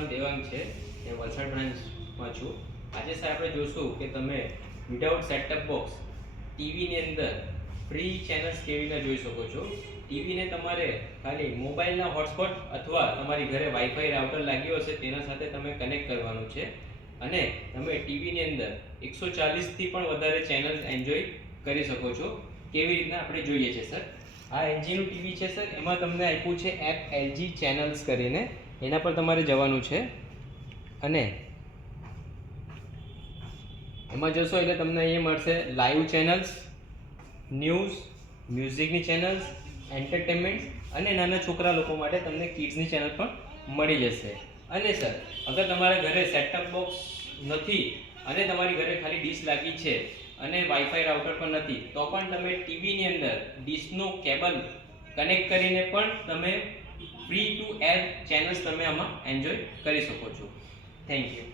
નામ દેવાંગ છે, એ વલસાડ બ્રાન્ચમાં છું. આજે સર આપણે જોશું કે તમે વિધાઉટ સેટઅપ બોક્સ ટીવીની અંદર ફ્રી ચેનલ્સ કેવી રીતે જોઈ શકો છો. ટીવીને તમારે ખાલી મોબાઈલના હોટસ્પોટ અથવા તમારી ઘરે વાઈફાઈ રાઉટર લાગ્યો હશે તેના સાથે તમે કનેક્ટ કરવાનું છે અને તમે ટીવીની અંદર 140થી પણ વધારે ચેનલ્સ એન્જોય કરી શકો છો. કેવી રીતના આપણે જોઈએ છે સર. આ એલજીનું ટીવી છે સર, એમાં તમને આપ્યું છે એપ એલજી ચેનલ્સ કરીને, એના પર તમારે જવાનું છે અને એમાં જશો એટલે તમને અહીંયા મળશે લાઈવ ચેનલ્સ, ન્યૂઝ, મ્યુઝિકની ચેનલ્સ, એન્ટરટેનમેન્ટ અને નાના છોકરા લોકો માટે તમને કિડ્સની ચેનલ પણ મળી જશે. અને સર અગર તમારા ઘરે સેટઅપ બોક્સ નથી અને તમારી ઘરે ખાલી ડીશ લાગી છે અને વાઈફાઈ રાઉટર પણ નથી, તો પણ તમે ટીવીની અંદર ડીશનો કેબલ કનેક્ટ કરીને પણ તમે ફ્રી ટુ એર ચેનલ્સ તમે આમાં એન્જોય કરી શકો છો. Thank you.